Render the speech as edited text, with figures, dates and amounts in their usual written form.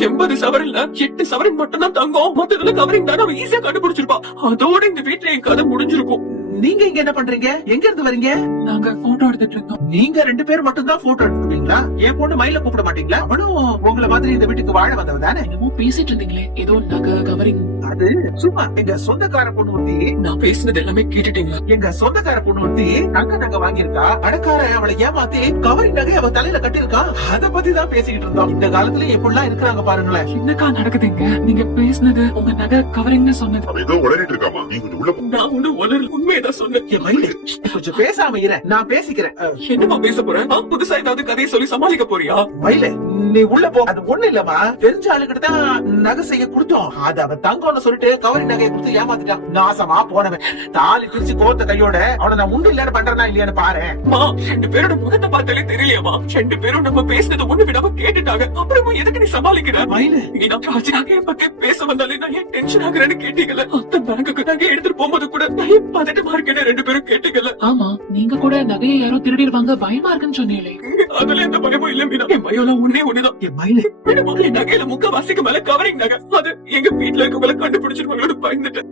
80 சவரன்ல 8 சவரன் மட்டும் தான் தங்கம், மத்ததுல கவரிங் தான் அவன் ஈஸியா கண்டுபிடிச்சிருப்பா. அதோட இந்த வீட்டுல என் கதை முடிஞ்சிருக்கும். நீங்க இங்க என்ன பண்றீங்க? எங்க இருந்து வரீங்க? நாங்க போட்டோ எடுத்துட்டு இருந்தோம். நீங்க 2 பேர் மட்டும் தான் போட்டோ எடுத்துப்பீங்களா? என் பொண்ணு மயில கூப்பிட மாட்டீங்களா? அவனும் உங்களை மாதிரி இந்த வீட்டுக்கு வாழ வந்தவ தானே? என்னமோ பேசிட்டு இருந்தீங்களே, ஏதோ நகை கவரிங். அது சும்மா எங்க சொந்தக்கார பொண்ணு ஒருத்தி. நான் பேசினது எல்லாமே கேட்டுட்டீங்களா? எங்க சொந்தக்கார பொண்ணு ஒருத்தி நகை வாங்கியிருக்கா. அடக்கார அவளை ஏமாத்தி கவரிங் நகை அவ தலையில கட்டிருக்கா. அத பத்தி தான் பேசிக்கிட்டு இருந்தோம். இந்த காலத்துல எப்படிலாம் இருக்கிறாங்க பாருங்களேன். என்னக்கா நடக்குதுங்க? நீங்க பேசினது உங்க நகை கவரிங்னு சொன்னது. அவ ஏதோ உளறிட்டு இருக்காமா, நீ கொஞ்சம் உள்ள போ. நான் ஒண்ணு உளறல, உண்மையதான் சொன்னேன். என் மயிலு, கொஞ்சம் பேசாம இரு, நான் பேசிக்கிறேன். என்னமா பேச போறேன்? புதுசா ஏதாவது கதையை சொல்லி சமாளிக்க போறியா? மயிலு, நீ உள்ள போ. அது ஒண்ணு இல்லமா, தெரிஞ்ச ஆளுகிட்ட தான் நகை செய்ய கொடுத்தோம். அது அவ தங்கம்னு சொல்லிட்டு கவரிங் நகையை கொடுத்து ஏமாத்திட்டான். நாசமா போனவன். தாலி பிரிச்சு கோத்த கையோட அவனை நான் உண்டு இல்லன்னு பண்றேனா இல்லையான்னு பாரு. 2 பேரோட முகத்தை பார்த்தாலே தெரியலையாமா? 2 பேரும் நம்ம பேசினது ஒண்ணு விடாம கேட்டுட்டாங்க. அப்புறமா எதுக்கு நீ சமாளிக்கிற? மயிலு, நீ நான் ராஜ்நாகை பத்தி பேச வந்தாலே நான் ஏன் டென்ஷன் ஆகுறேன்னு கேட்டீங்கல்ல? அந்த பேங்குக்கு நகை எடுத்துட்டு போகும்போது கூட நான் ஏன் பதட்டமா இருக்கேன்னு 2 பேரும் கேட்டீங்கல்ல? ஆமா, நீங்க கூட நகையை யாரோ திருடிடுவாங்க பயமா இருக்குன்னு சொன்னீங்களே. அதுல எந்த பயமும் இல்ல மீனா. என் பயம் ஒன்னேதான். என் மயிலு, என் நகையில முக்காவாசிக்கு மேல கவரிங் நகை. அது எங்க வீட்டுல இருக்கவங்களை கண்டுபிடிச்சிருவாங்களோட பயந்துட்டேன்.